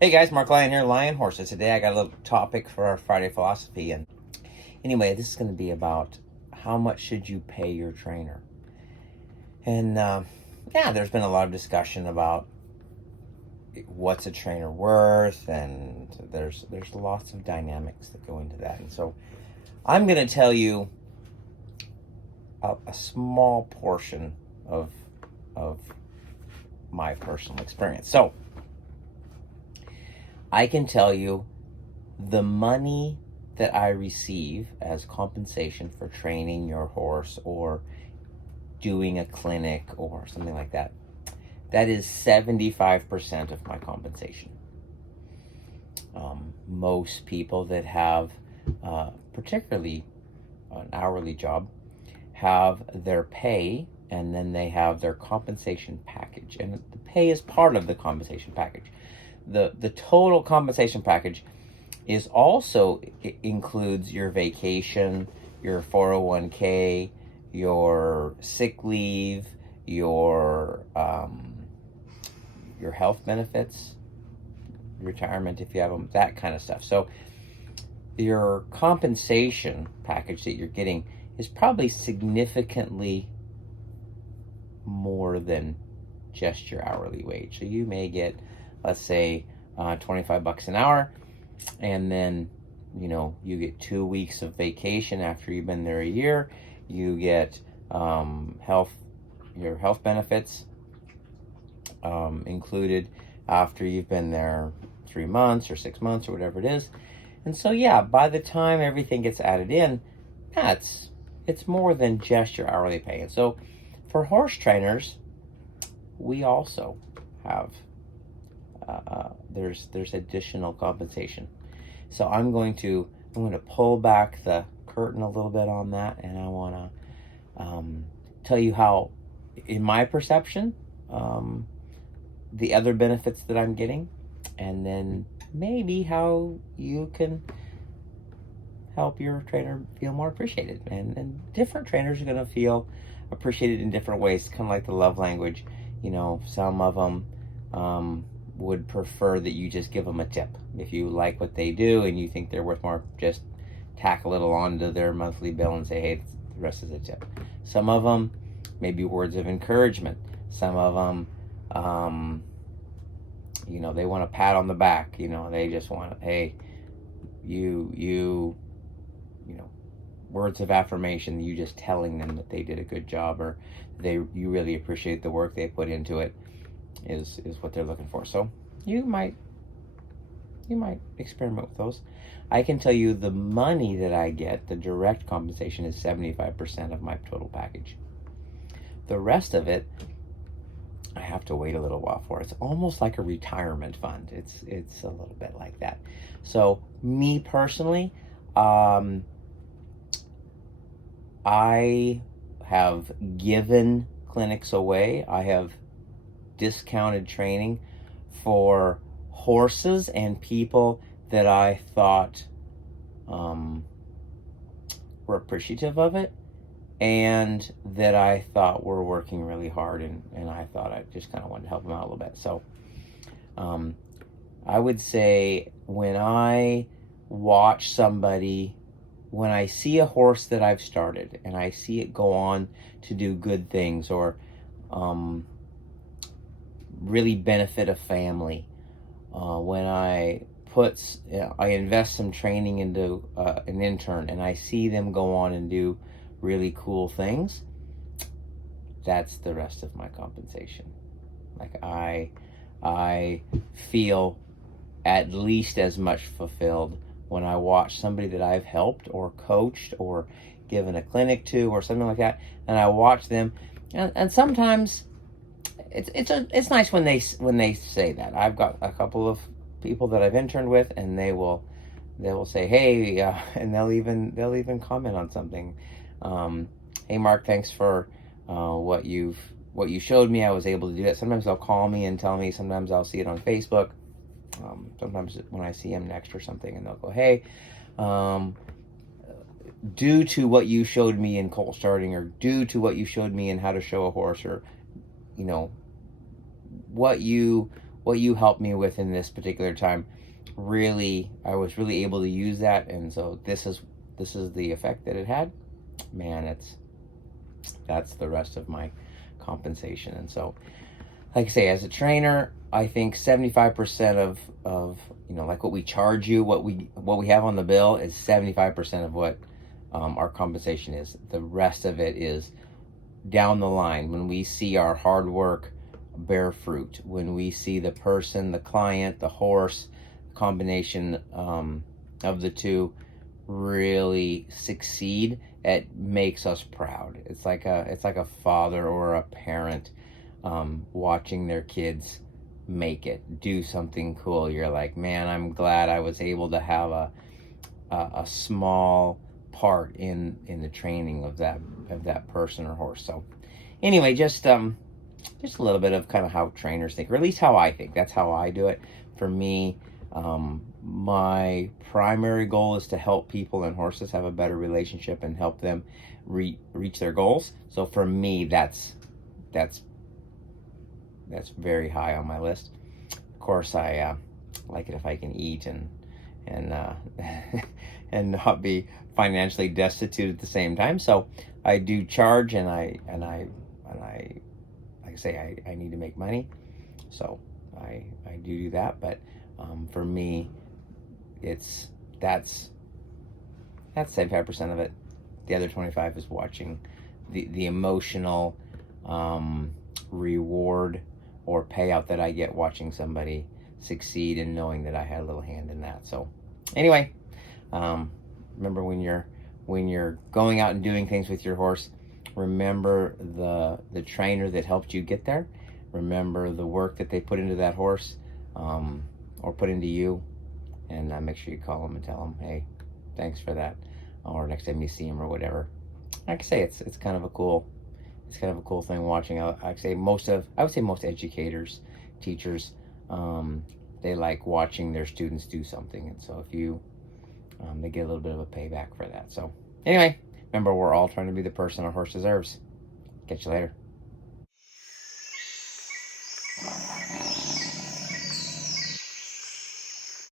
Hey guys, Mark Lyon here, Lion Horses. Today I got a little topic for our Friday philosophy. And anyway, this is going to be about how much should you pay your trainer. And there's been a lot of discussion about what's a trainer worth, and there's lots of dynamics that go into that. And so I'm going to tell you a small portion of my personal experience. So I can tell you the money that I receive as compensation for training your horse or doing a clinic or something like that, that is 75% of my compensation. Most people that have, particularly an hourly job, have their pay and then they have their compensation package. And the pay is part of the compensation package. The total compensation package is also includes your vacation, your 401k, your sick leave, your health benefits, retirement if you have them, that kind of stuff. So your compensation package that you're getting is probably significantly more than just your hourly wage. So you may get, let's say, $25 an hour, and then you get 2 weeks of vacation after you've been there a year. You get your health benefits included after you've been there 3 months or 6 months or whatever it is. And so by the time everything gets added in, it's more than just your hourly pay. And so for horse trainers, we also have there's additional compensation. So I'm going to pull back the curtain a little bit on that, and I want to tell you how, in my perception, the other benefits that I'm getting, and then maybe how you can help your trainer feel more appreciated. And different trainers are going to feel appreciated in different ways, kind of like the love language. Some of them would prefer that you just give them a tip. If you like what they do and you think they're worth more, just tack a little onto their monthly bill and say, hey, the rest is a tip. Some of them maybe words of encouragement. Some of them, they want a pat on the back. They just want, hey, you words of affirmation. You just telling them that they did a good job, or you really appreciate the work they put into it, is what they're looking for. So you might experiment with those. I can tell you the money that I get, the direct compensation, is 75% of my total package. The rest of it, I have to wait a little while for. It's almost like a retirement fund. It's a little bit like that. So me personally, I have given clinics away. I have discounted training for horses and people that I thought were appreciative of it, and that I thought were working really hard, and I thought I just kind of wanted to help them out a little bit. So I would say when I watch somebody, when I see a horse that I've started and I see it go on to do good things, or really benefit a family, when I invest some training into an intern and I see them go on and do really cool things, that's the rest of my compensation. Like I feel at least as much fulfilled when I watch somebody that I've helped or coached or given a clinic to or something like that, and I watch them, and sometimes it's nice when they say that. I've got a couple of people that I've interned with, and they will say, hey, and they'll even comment on something. Hey Mark, thanks for what you showed me. I was able to do that. Sometimes they'll call me and tell me. Sometimes I'll see it on Facebook. Sometimes when I see them next or something, and they'll go, hey, due to what you showed me in colt starting, or due to what you showed me in how to show a horse, or what you helped me with in this particular time, really, I was really able to use that, and so this is the effect that it had. Man, that's the rest of my compensation. And so, like I say, as a trainer, I think 75% of like what we charge you, what we have on the bill is 75% of what our compensation is. The rest of it is down the line when we see our hard work bear fruit, when we see the person, the client, the horse, combination of the two really succeed. It makes us proud. It's like a father or a parent watching their kids make it, do something cool. You're like, man, I'm glad I was able to have a small part in the training of that person or horse. So anyway, just a little bit of kind of how trainers think, or at least how I think. That's how I do it. For me, my primary goal is to help people and horses have a better relationship and help them reach their goals. So for me, that's very high on my list. Of course, I like it if I can eat and and not be financially destitute at the same time. So I do charge, and I like I say, I need to make money, so I do that. But for me, that's 75% of it. The other 25 is watching the emotional reward or payout that I get watching somebody succeed and knowing that I had a little hand in that. So anyway, remember when you're going out and doing things with your horse, remember the trainer that helped you get there. Remember the work that they put into that horse, or put into you, and make sure you call them and tell them, hey, thanks for that, or next time you see them or whatever. Like I say, it's kind of a cool thing watching. I would say most educators, teachers, they like watching their students do something, and so if you they get a little bit of a payback for that. So anyway, remember, we're all trying to be the person our horse deserves. Catch you later.